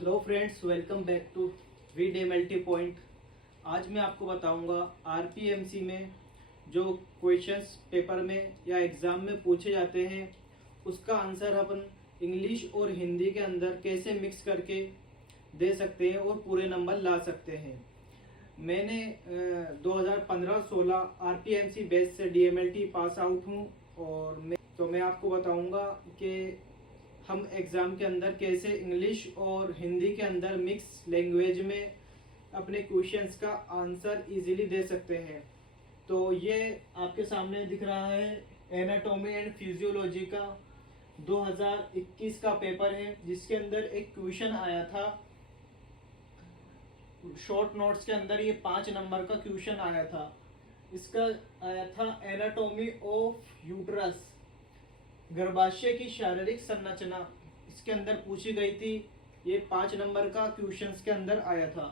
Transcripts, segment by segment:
Hello friends, welcome back to V day multi point. आज मैं आपको बताऊंगा आरपीएमसी में जो क्वेश्चंस पेपर में या एग्ज़ाम में पूछे जाते हैं उसका आंसर अपन इंग्लिश और हिंदी के अंदर कैसे मिक्स करके दे सकते हैं और पूरे नंबर ला सकते हैं। मैंने 2015-16 आरपीएमसी बेस से डीएमएलटी पास आउट हूँ और मैं आपको बताऊंगा कि हम एग्ज़ाम के अंदर कैसे इंग्लिश और हिंदी के अंदर मिक्स लैंग्वेज में अपने क्वेश्चंस का आंसर इजीली दे सकते हैं। तो ये आपके सामने दिख रहा है एनाटॉमी एंड फिजियोलॉजी का 2021 का पेपर है, जिसके अंदर एक क्वेश्चन आया था शॉर्ट नोट्स के अंदर। ये 5 नंबर का क्वेश्चन आया था। इसका आया था एनाटॉमी ऑफ यूट्रस, गर्भाशय की शारीरिक संरचना, इसके अंदर पूछी गई थी। ये 5 नंबर का क्वेश्चंस के अंदर आया था।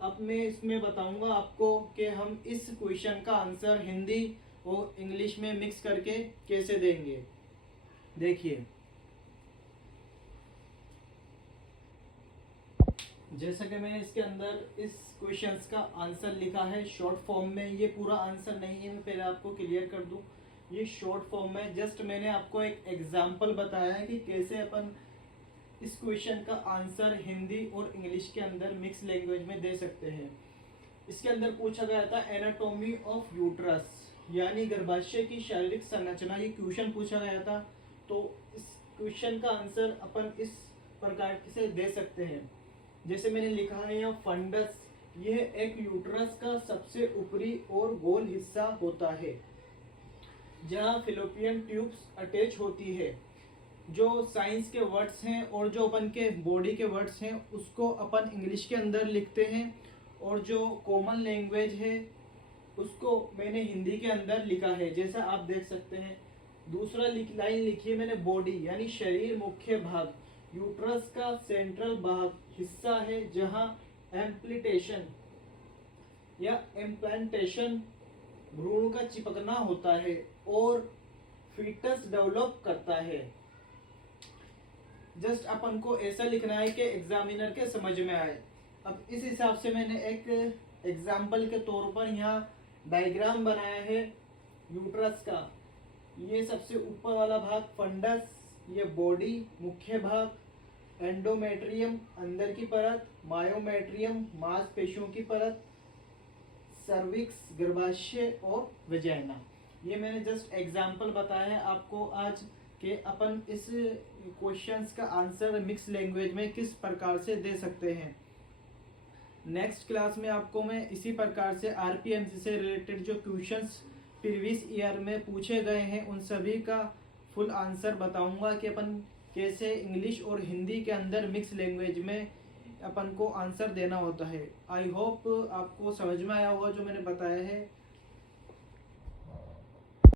अब मैं इसमें बताऊंगा आपको कि हम इस क्वेश्चन का आंसर हिंदी और इंग्लिश में मिक्स करके कैसे देंगे। देखिए, जैसा कि मैंने इसके अंदर इस क्वेश्चंस का आंसर लिखा है शॉर्ट फॉर्म में। ये पूरा आंसर नहीं है, मैं पहले आपको क्लियर कर दूं। ये शॉर्ट फॉर्म में जस्ट मैंने आपको एक एग्जांपल बताया है कि कैसे अपन इस क्वेश्चन का आंसर हिंदी और इंग्लिश के अंदर मिक्स लैंग्वेज में दे सकते हैं। इसके अंदर पूछा गया था एनाटॉमी ऑफ यूट्रस, यानी गर्भाशय की शारीरिक संरचना। ये क्वेश्चन पूछा गया था, तो इस क्वेश्चन का आंसर अपन इस प्रकार से दे सकते हैं। जैसे मैंने लिखा है यहाँ फंडस, यह एक यूट्रस का सबसे ऊपरी और गोल हिस्सा होता है जहाँ फिलोपियन ट्यूब्स अटैच होती है। जो साइंस के वर्ड्स हैं और जो अपन के बॉडी के वर्ड्स हैं उसको अपन इंग्लिश के अंदर लिखते हैं, और जो कॉमन लैंग्वेज है उसको मैंने हिंदी के अंदर लिखा है, जैसा आप देख सकते हैं। दूसरा लाइन लिखी है मैंने बॉडी यानी शरीर, मुख्य भाग। यूट्रस का सेंट्रल भाग हिस्सा है जहां एम्प्लिटेशन या इम्प्लांटेशन भ्रूण का चिपकना होता है और फीटस डेवलप करता है। जस्ट अपन को ऐसा लिखना है कि एग्जामिनर के समझ में आए। अब इस हिसाब से मैंने एक एग्जाम्पल के तौर पर यहाँ डायग्राम बनाया है यूट्रस का। ये सबसे ऊपर वाला भाग फंडस, ये बॉडी मुख्य भाग, एंडोमेट्रियम अंदर की परत, मायोमेट्रियम मांसपेशियों की परत, सर्विक्स गर्भाशय और वेजाइना। ये मैंने जस्ट एग्जाम्पल बताया है आपको आज कि अपन इस क्वेश्चंस का आंसर मिक्स लैंग्वेज में किस प्रकार से दे सकते हैं। नेक्स्ट क्लास में आपको मैं इसी प्रकार से आरपीएमसी से रिलेटेड जो क्वेश्चंस प्रीवियस ईयर में पूछे गए हैं उन सभी का फुल आंसर बताऊंगा कि अपन कैसे इंग्लिश और हिंदी के अंदर मिक्स लैंग्वेज में अपन को आंसर देना होता है। आई होप आपको समझ में आया होगा जो मैंने बताया है।